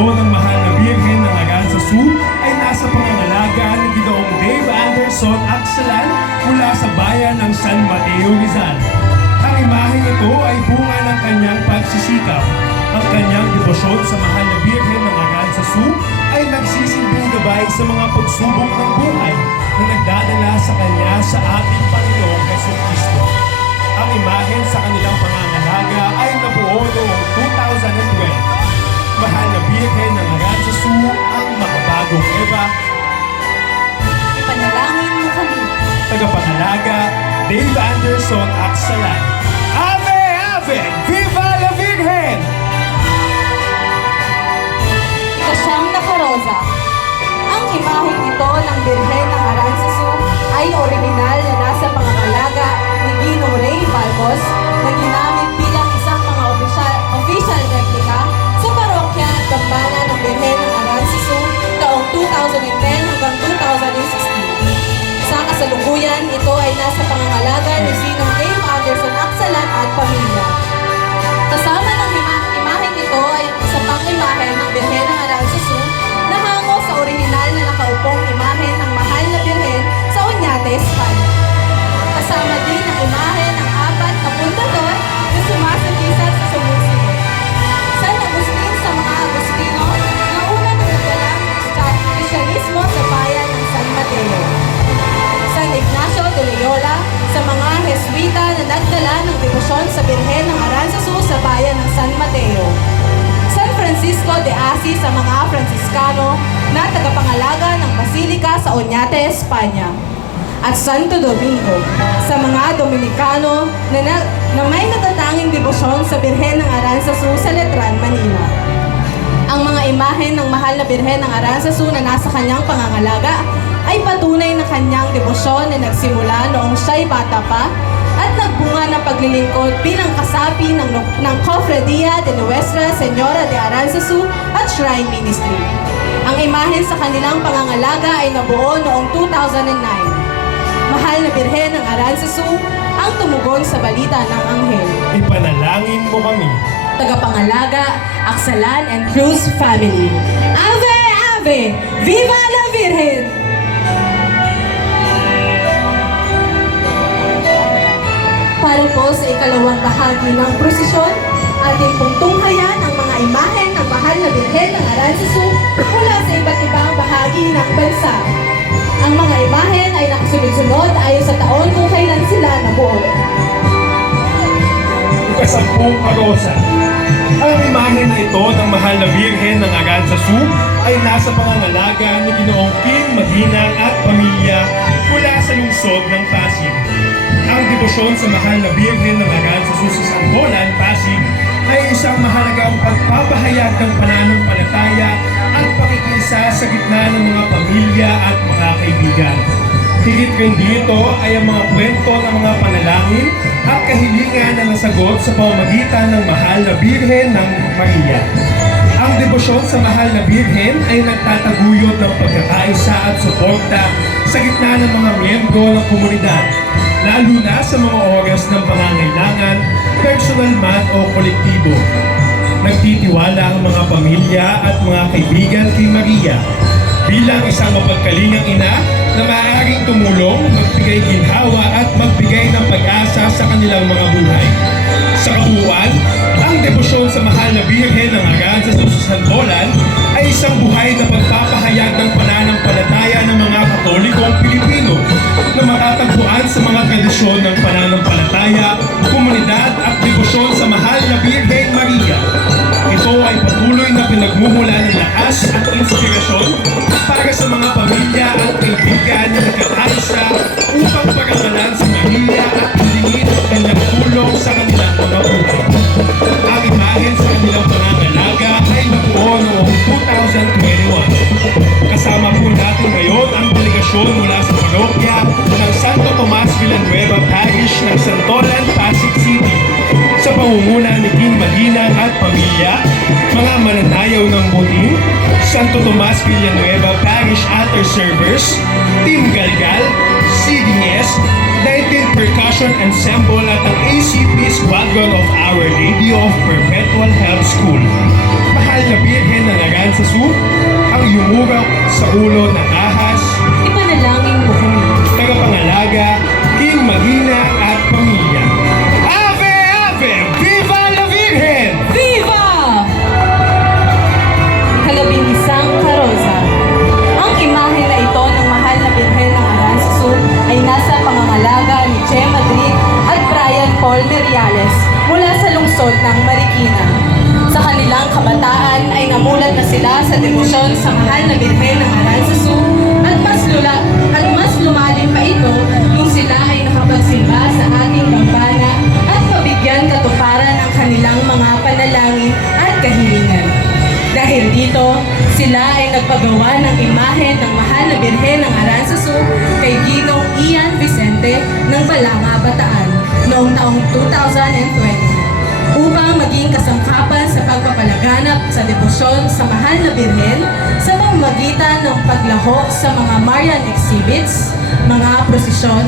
ito ng mahal na Birhen ng Aranzazu ay nasa pangangalaga ni Ginoong Dave Anderson Axelan mula sa bayan ng San Mateo, Rizal. Ang imaheng ito ay bunga ng kanyang pagsisikap. Ang kanyang debosyon sa mahal na Birhen ng Aranzazu ay nagsisilbing gabay sa mga pagsubok ng buhay na nagdadala sa kanya sa ating Panginoong Jesucristo. Ang imahen sa kanilang pangangalaga ay nabuo noong 2012. Mahal na Birhen ng Aranzazu, ang makabagong Eva. Ipanalangin mo kami. Tagapangalaga, Dave Anderson Axelan. Ave, Ave! Viva la Virgen! Ikasyam na karosa. Ang imaheng ito ng Birhen ng Aranzazu ay orihinal na nasa pangangalaga ni Ginong Ray Balcos na ginamit bilang isang mga official replica sa parokya at gambana ng Birhen ng Aranzazu taong 2010 hanggang 2016. Sa kasalukuyan, ito ay nasa pangangalaga ni Ginong Dave Anderson Axelan at pamilya. Kasama ng imaheng ito ay ang isa pang imahe ng Birhen ng Aranzazu na hango sa orihinal na nakaupong imahe ng mahal na Birhen sa Oñate, Espanya. Kasama din ang imahe ng 4 na pundador na sumasakisat sa sumusunod. San Agustin sa mga Agustino na una na nagdalang Krisyanismo sa bayan ng San Mateo. San Ignacio de Loyola sa mga Jesuita na nagdala ng debosyon sa Birhen ng Aranzazu sa bayan ng San Mateo. San Francisco de Assis sa mga Franciscano na tagapangalaga ng Basilika sa Oñate, Espanya. At Santo Domingo sa mga Dominicano na may natatanging debosyon sa Birhen ng Aranzazu sa Letran, Manila. Ang mga imahen ng mahal na Birhen ng Aranzazu na nasa kanyang pangangalaga ay patunay na kanyang debosyon na nagsimula noong siya'y bata pa at nagbunga ng paglilingkod bilang kasapi ng Cofradia de Nuestra Señora de Aranzazu at Shrine Ministry. Ang imahen sa kanilang pangangalaga ay nabuo noong 2009. Mahal na Birhen ng Aranzazu, ang tumugon sa balita ng anghel. Ipanalangin mo kami. Tagapangalaga, Axelan and Cruz family. Ave, Ave! Viva la Virgen! Para po sa ikalawang bahagi ng prosesyon, ating pong tunghayan ang mga imahen ng mahal na Birhen ng Aranzazu mula sa iba't ibang bahagi ng bansa. Ang mga imahen ay nakasunod-sunod ayon sa taon kung kailan sila nabuo. Ikasampung karosa. Ang imahe na ito ng mahal na Birhen ng Aranzazu ay nasa pangangalaga ni Ginoong King Maginang at pamilya mula sa lungsod ng Pasig. Ang debosyon sa mahal na Birhen ng Aranzazu sa Santolan, Pasig ay isang mahalagang pagpapahayag ng pananampalataya at pakikisa sa gitna ng mga pamilya at mga kaibigan. Higit rin dito ay ang mga kwento ng mga panalangin at kahilingan na nasagot sa pamamagitan ng mahal na Birhen ng Maria. Ang debosyon sa mahal na Birhen ay nagtataguyod ng pagkakaisa at suporta sa gitna ng mga miyembro ng komunidad, lalo na sa mga oras ng pangangailangan, personal man o kolektibo. Nagtitiwala ang mga pamilya at mga kaibigan kay Maria bilang isang mapagkalingang ina na maaaring tumulong, magbigay ginhawa at magbigay ng pag-asa sa kanilang mga buhay. Sa kabuuan, ang debosyon sa mahal na Birhen ng Aranzazu sa Santolan ay isang buhay na pagpapahayag ng pananampalataya ng mga Katolikong Pilipino na matatagpuan sa mga tradisyon ng pananampalataya, komunidad at debosyon sa mahal na Birhen Maria. Ito ay patuloy na pinagmumula ng lakas at inspirasyon para sa mga pamilya at kaibigan na nagkakaisa upang parangalan si Maria at hilingin ang kanyang tulong sa kanilang mga buhay. Ang imahen sa kanilang pangangalaga ay nabuo noong 2021. Kasama po natin ngayon ang delegasyon mula sa parokya ng Santo Tomas Villanueva Parish ng Santolan, Pasig City sa pangunguna ni King Maginang at pamilya, mga mananayaw ng buting, Santo Tomas Villanueva Parish Altar Servers, Team Galgal, CDS, 19th Percussion Ensemble at ang ACP Squadron of Our Lady of Perpetual Help School. Mahal na Birhen ng Aranzazu Su, ang yumurok sa ulo ng ahas, Ipanalangin mo kami. tagapangalaga, King Magina at pamilya. Ave, Ave! Viva la Virgen! Viva! Kalabing-isang karosa. Ang imahe na ito ng mahal na Birhen ng Aranzazu ay nasa pangangalaga ni Che Madrid at Brian Paul Meriales mula sa lungsod ng Marikina. Sa kanilang kabataan ay namulat na sila sa debosyon sa mahal na Birhen ng Aranzazu at mas lumalim pa ito nung sila ay nakapagsimba sa ating bambana at mabigyan katuparan ang kanilang mga panalangin at kahilingan. Dahil dito, sila ay nagpagawa ng imahe ng mahal na Birhen ng Aranzazu kay Ginong Ian Vicente ng Balanga, Bataan noong taong 2020 upang maging kasangkapan sa pagpapalaganap sa debosyon sa mahal na Birhen sa pamamagitan ng paglahok sa mga Marian exhibits, mga prosesyon,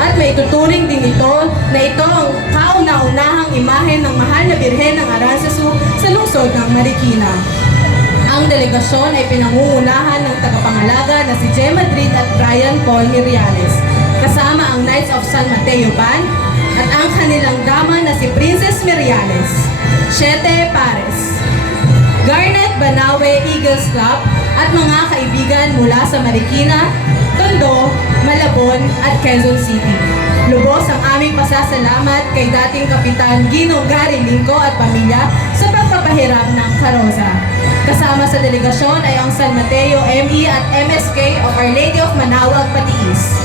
at may tuturing din ito na ito ang kauna-unahang imahe ng mahal na Birhen ng Aranzazu sa lungsod ng Marikina. Ang delegasyon ay pinangungunahan ng tagapangalaga na si Che Madrid at Brian Paul Meriales, kasama ang Knights of San Mateo Band at ang kanilang dama na si Princess Meriales, Siete Pares, Garnet Banawe Eagles Club at mga kaibigan mula sa Marikina, Tondo, Malabon at Quezon City. Lubos ang aming pasasalamat kay dating Kapitan Ginong Gary Lingco at pamilya sa pagpapahiram ng karosa. Kasama sa delegasyon ay ang San Mateo ME at MSK of Our Lady of Manawag Patiis.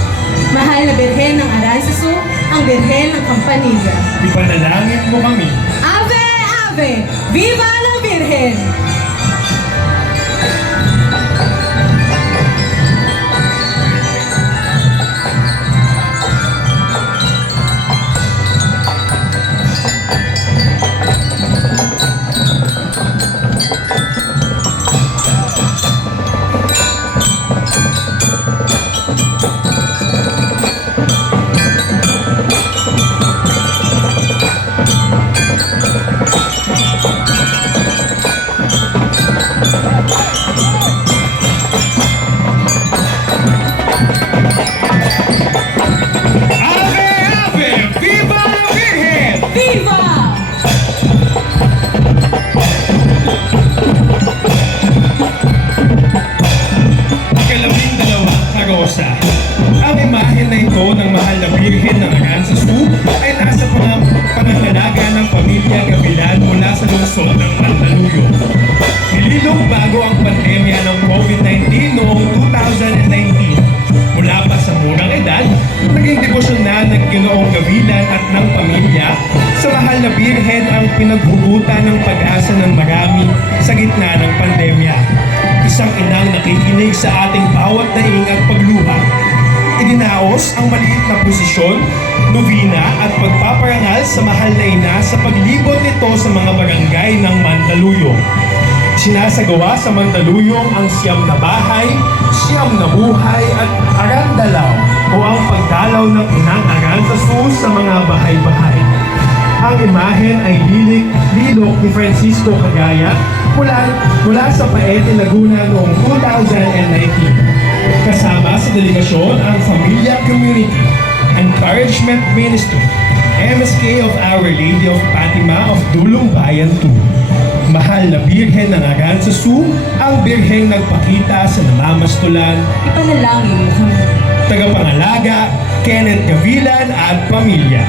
Mahal na Birhen ng Aranzazu, ang Birhen ng Campanilla. Ipanalangin mo kami. Ave, Ave! Viva la Virgen! Ave, Ave! Viva la Virgen! Viva! Ikalabing-dalawang karosa. Ang imahe na ito ng mahal na Birhen ng Aranzazu ay nasa pangangalaga ng pamilya Gavilan mula sa lungsod ng Mandaluyong. Nililong bago ang pandemya ng COVID-19 noong 2019. Mula pa sa murang edad, naging debosyon na ng Ginoong Gavilan at ng pamilya sa mahal na Birhen ang pinaghugutan ng pag-asa ng marami sa gitna ng pandemya. Isang inang nakikinig sa ating bawat daing at pagluha. Idinaos ang maliit na posisyon, novena at pagpaparangal sa mahal na ina sa paglibot nito sa mga barangay ng Mandaluyong. Sinasagawa sa Mandaluyong ang siyam na bahay, siyam na buhay at arandalaw o ang pagdalaw ng inang Aranzazu sa mga bahay-bahay. Ang imahen ay lilok ni Francisco Cagaya mula sa Paete, Laguna noong 2019. Kasama sa delegasyon ang Familia Community, Encouragement Ministry, MSK of Our Lady of Fatima of Dulong Bayan 2. Mahal na Birhen ng Aranzazu, ang Birheng nagpakita sa namamastulan, Ipanalangin mo kami. tagapangalaga, Kenneth Gavilan at pamilya.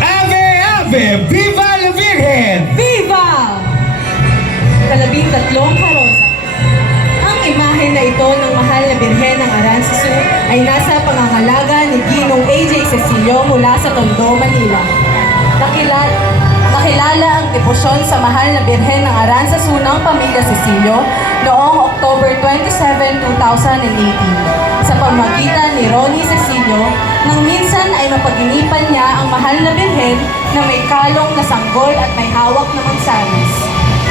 Ave, Ave! Viva la Virgen! Viva! Kalabing-tatlong karosa. Ang imahe na ito ng mahal na Birhen ng Aranzazu ay nasa pangangalaga ni Ginong AJ Cecilio mula sa Tondo, Manila. Nakilala ang debosyon sa mahal na Birhen ng Aranzazu ng pamilya Cecilio noong October 27, 2018 sa pamamagitan ni Ronnie Cecilio nang minsan ay mapaginipan niya ang mahal na Birhen na may kalong na sanggol at may hawak na mansanas.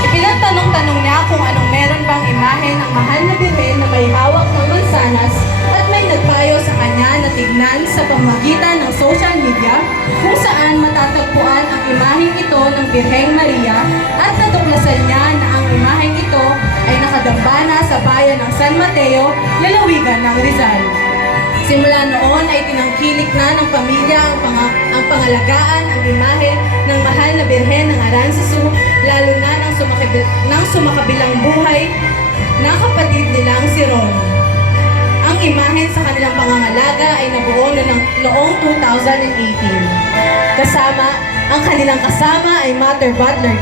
Ipinagtanong-tanong niya kung anong meron bang imahe ng mahal na Birhen na may hawak ng mansanas at may nagpayo sa kanya na tignan sa pamamagitan ng social media kung saan matatagpuan ang imaheng ito ng Birheng Maria at natuklasan niya na ang imaheng ito ay San Mateo, lalawigan ng Rizal. Simula noon ay tinangkilik na ng pamilya ang pangalagaan ang imahe ng mahal na Birhen ng Aranzazu, lalo na ng sumakabilang buhay na kapatid nilang si Ronnie. Ang imahe sa kanilang pangangalaga ay nabuo noong 2018. Ang kanilang kasama ay Mother Butler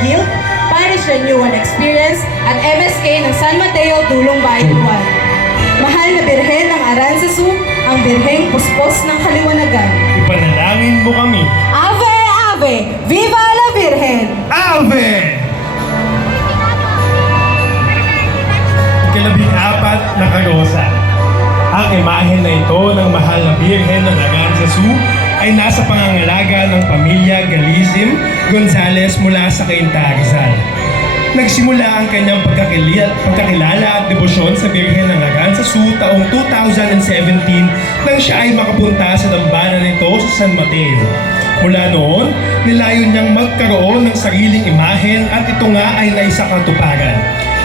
Guild, Parish Renewal Experience at MSK ng San Mateo, Dulong Baituan. Mahal na Birhen ng Aranzazu, ang Birheng Puspos ng Kaliwanagan. Ipanalangin mo kami. Ave, Ave! Viva la Virgen! Ave! Ikalabing-apat na karosa. Ang imahe na ito ng mahal na Birhen ng Aranzazu ay nasa pangangalaga ng pamilya Galizim Gonzales mula sa Cainta, Rizal. Nagsimula ang kanyang pagkakilala at debosyon sa Birhen ng Aranzazu taong 2017 nang siya ay makapunta sa dambana nito sa San Mateo. Mula noon, nilayon niyang magkaroon ng sariling imahen at ito nga ay naisakatuparan.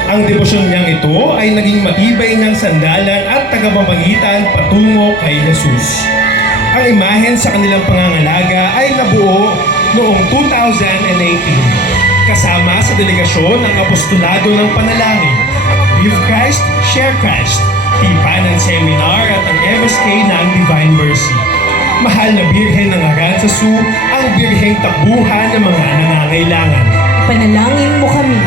Ang debosyon niyang ito ay naging matibay niyang sandalan at tagapamagitan patungo kay Jesus. Ang imahen sa kanilang pangangalaga ay nabuo noong 2018 kasama sa delegasyon ng Apostolado ng Panalangin, Live Christ, Share Christ, Tipanan Seminar at ang MSK ng Divine Mercy. Mahal na Birhen ng Aranzazu, ang birheng takbuhan ng mga nangangailangan. Panalangin mo kami.